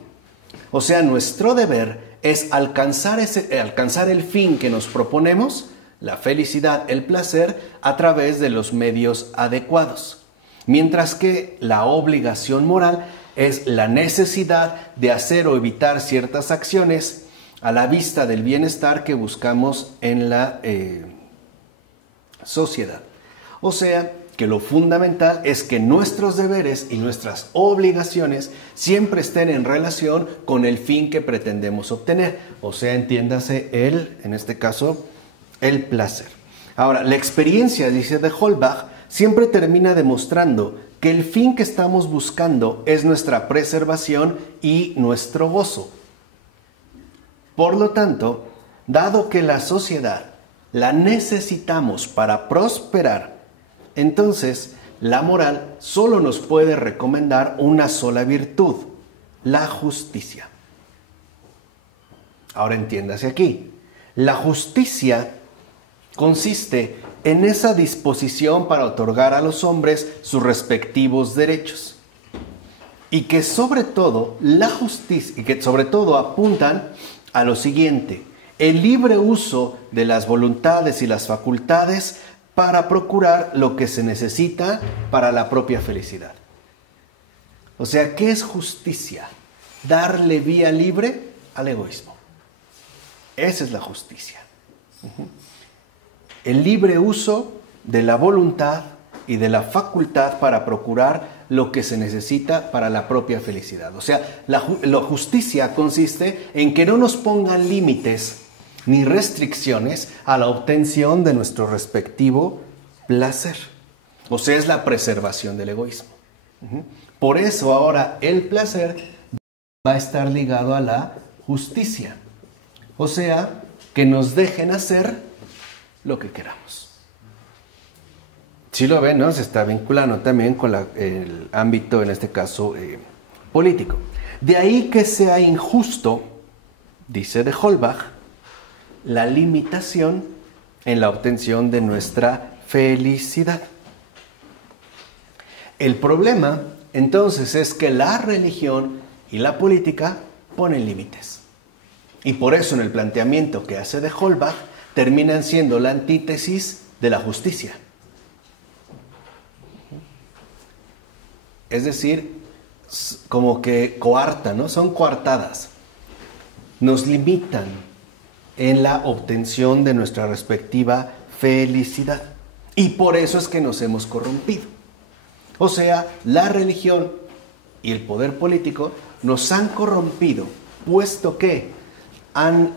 O sea, nuestro deber es alcanzar el fin que nos proponemos, la felicidad, el placer, a través de los medios adecuados. Mientras que la obligación moral es la necesidad de hacer o evitar ciertas acciones a la vista del bienestar que buscamos en la sociedad. O sea, que lo fundamental es que nuestros deberes y nuestras obligaciones siempre estén en relación con el fin que pretendemos obtener. O sea, entiéndase en este caso, el placer. Ahora, la experiencia, dice de Holbach, siempre termina demostrando que el fin que estamos buscando es nuestra preservación y nuestro gozo. Por lo tanto, dado que la sociedad la necesitamos para prosperar, entonces la moral solo nos puede recomendar una sola virtud, la justicia. Ahora entiéndase aquí, la justicia consiste en esa disposición para otorgar a los hombres sus respectivos derechos y que sobre todo apuntan a lo siguiente: el libre uso de las voluntades y las facultades para procurar lo que se necesita para la propia felicidad. O sea, ¿qué es justicia? Darle vía libre al egoísmo. Esa es la justicia. El libre uso de la voluntad y de la facultad para procurar lo que se necesita para la propia felicidad. O sea, la justicia consiste en que no nos pongan límites ni restricciones a la obtención de nuestro respectivo placer. O sea, es la preservación del egoísmo. Por eso ahora el placer va a estar ligado a la justicia. O sea, que nos dejen hacer lo que queramos. Si lo ven, ¿no? Se está vinculando también con el ámbito, en este caso, político. De ahí que sea injusto, dice de Holbach, la limitación en la obtención de nuestra felicidad. El problema, entonces, es que la religión y la política ponen límites. Y por eso en el planteamiento que hace de Holbach terminan siendo la antítesis de la justicia. Es decir, como que coartan, ¿no? Son coartadas. Nos limitan en la obtención de nuestra respectiva felicidad. Y por eso es que nos hemos corrompido. O sea, la religión y el poder político nos han corrompido, puesto que han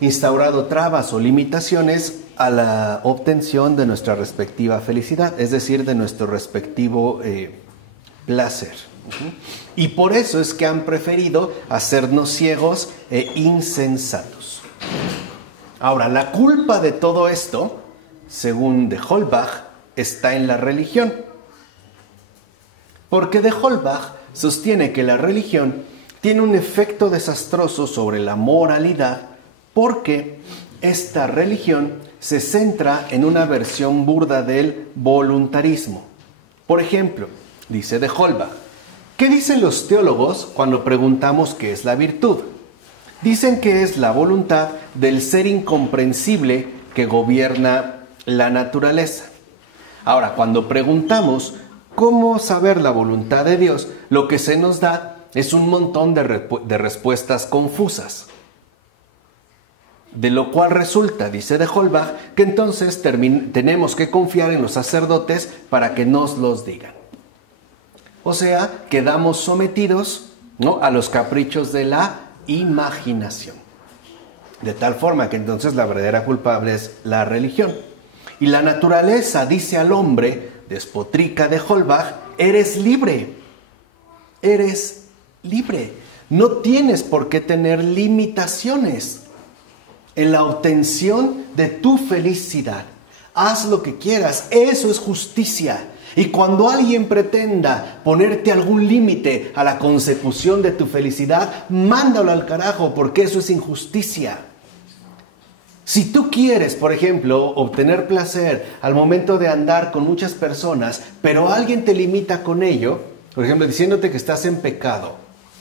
instaurado trabas o limitaciones a la obtención de nuestra respectiva felicidad, es decir, de nuestro respectivo placer. Y por eso es que han preferido hacernos ciegos e insensatos. Ahora, la culpa de todo esto, según de Holbach, está en la religión. Porque de Holbach sostiene que la religión tiene un efecto desastroso sobre la moralidad porque esta religión se centra en una versión burda del voluntarismo. Por ejemplo, dice de Holbach, ¿qué dicen los teólogos cuando preguntamos qué es la virtud? Dicen que es la voluntad del ser incomprensible que gobierna la naturaleza. Ahora, cuando preguntamos cómo saber la voluntad de Dios, lo que se nos da es un montón de respuestas confusas. De lo cual resulta, dice de Holbach, que entonces tenemos que confiar en los sacerdotes para que nos los digan. O sea, quedamos sometidos, ¿no?, a los caprichos de la imaginación. De tal forma que entonces la verdadera culpable es la religión. Y la naturaleza dice al hombre, despotrica de Holbach, eres libre. Eres libre. No tienes por qué tener limitaciones en la obtención de tu felicidad. Haz lo que quieras, eso es justicia. Y cuando alguien pretenda ponerte algún límite a la consecución de tu felicidad, mándalo al carajo, porque eso es injusticia. Si tú quieres, por ejemplo, obtener placer al momento de andar con muchas personas, pero alguien te limita con ello, por ejemplo, diciéndote que estás en pecado,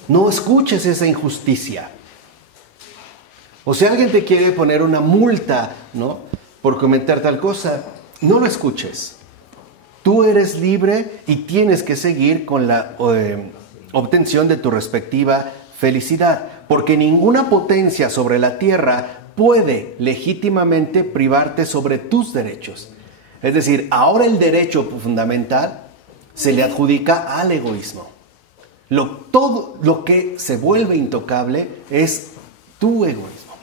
no escuches esa injusticia. O si alguien te quiere poner una multa, ¿no?, por cometer tal cosa, no lo escuches. Tú eres libre y tienes que seguir con la obtención de tu respectiva felicidad, porque ninguna potencia sobre la tierra puede legítimamente privarte sobre tus derechos. Es decir, ahora el derecho fundamental se le adjudica al egoísmo. Todo lo que se vuelve intocable es tu egoísmo.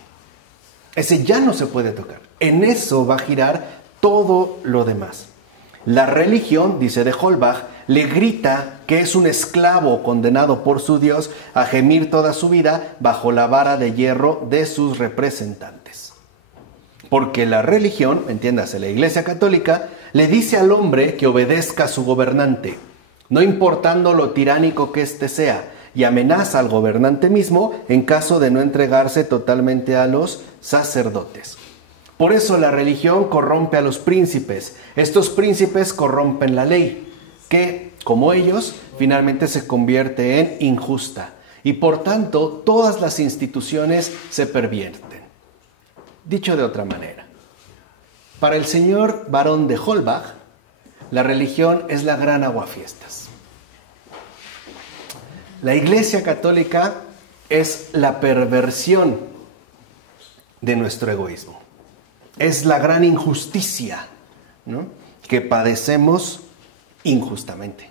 Ese ya no se puede tocar. En eso va a girar todo lo demás. La religión, dice de Holbach, le grita que es un esclavo condenado por su Dios a gemir toda su vida bajo la vara de hierro de sus representantes. Porque la religión, entiéndase, la Iglesia Católica, le dice al hombre que obedezca a su gobernante, no importando lo tiránico que éste sea, y amenaza al gobernante mismo en caso de no entregarse totalmente a los sacerdotes. Por eso la religión corrompe a los príncipes. Estos príncipes corrompen la ley, que, como ellos, finalmente se convierte en injusta. Y por tanto, todas las instituciones se pervierten. Dicho de otra manera, para el señor barón de Holbach, la religión es la gran aguafiestas. La Iglesia Católica es la perversión de nuestro egoísmo. Es la gran injusticia, ¿no?, que padecemos injustamente.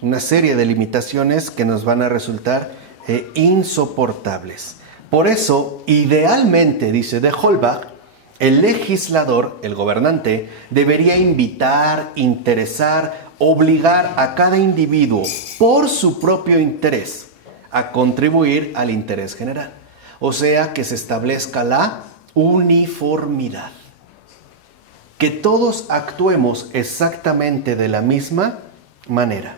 Una serie de limitaciones que nos van a resultar insoportables. Por eso, idealmente, dice de Holbach, el legislador, el gobernante, debería invitar, interesar, obligar a cada individuo, por su propio interés, a contribuir al interés general. O sea, que se establezca la uniformidad. Que todos actuemos exactamente de la misma manera.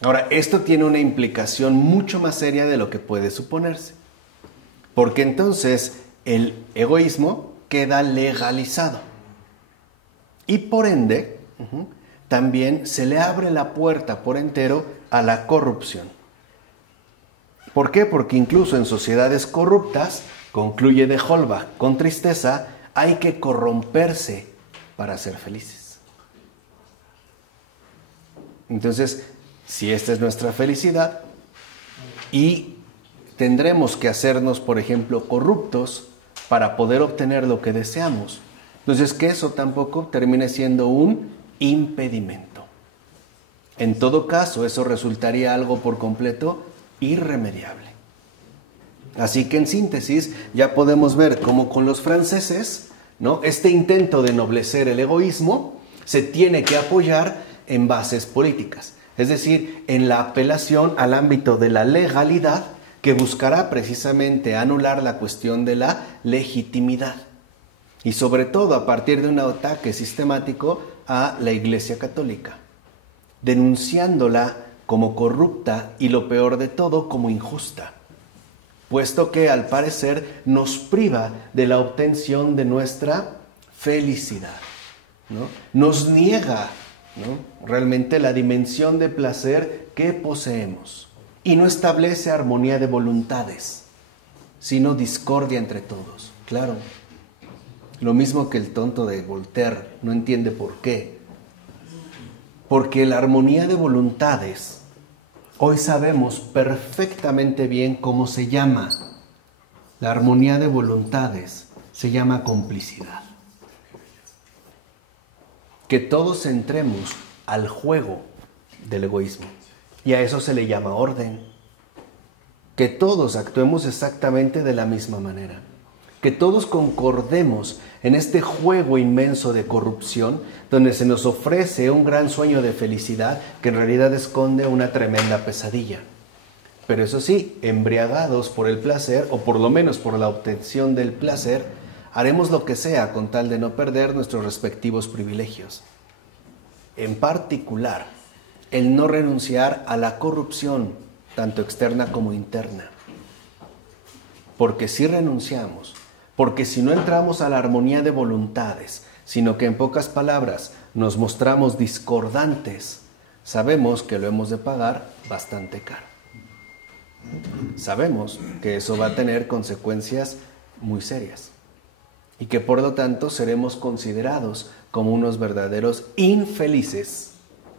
Ahora, esto tiene una implicación mucho más seria de lo que puede suponerse. Porque entonces el egoísmo queda legalizado. Y por ende, también se le abre la puerta por entero a la corrupción. ¿Por qué? Porque incluso en sociedades corruptas, concluye de Holbach con tristeza, hay que corromperse para ser felices. Entonces, si esta es nuestra felicidad y tendremos que hacernos, por ejemplo, corruptos para poder obtener lo que deseamos, entonces que eso tampoco termine siendo un impedimento. En todo caso, eso resultaría algo por completo irremediable. Así que en síntesis ya podemos ver cómo con los franceses, ¿no?, este intento de ennoblecer el egoísmo se tiene que apoyar en bases políticas, es decir, en la apelación al ámbito de la legalidad que buscará precisamente anular la cuestión de la legitimidad y sobre todo a partir de un ataque sistemático a la Iglesia Católica, denunciándola como corrupta y lo peor de todo, como injusta, puesto que al parecer nos priva de la obtención de nuestra felicidad, ¿no? Nos niega, ¿no?, realmente la dimensión de placer que poseemos y no establece armonía de voluntades, sino discordia entre todos. Claro, lo mismo que el tonto de Voltaire no entiende por qué. Porque la armonía de voluntades, hoy sabemos perfectamente bien cómo se llama. La armonía de voluntades se llama complicidad. Que todos entremos al juego del egoísmo. Y a eso se le llama orden. Que todos actuemos exactamente de la misma manera. Que todos concordemos en este juego inmenso de corrupción, donde se nos ofrece un gran sueño de felicidad que en realidad esconde una tremenda pesadilla. Pero eso sí, embriagados por el placer, o por lo menos por la obtención del placer, haremos lo que sea con tal de no perder nuestros respectivos privilegios. En particular, el no renunciar a la corrupción, tanto externa como interna. Porque si renunciamos, porque si no entramos a la armonía de voluntades, sino que en pocas palabras nos mostramos discordantes, sabemos que lo hemos de pagar bastante caro. Sabemos que eso va a tener consecuencias muy serias y que por lo tanto seremos considerados como unos verdaderos infelices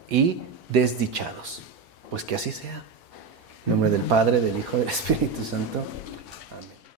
y desdichados. Pues que así sea. En nombre del Padre, del Hijo y del Espíritu Santo.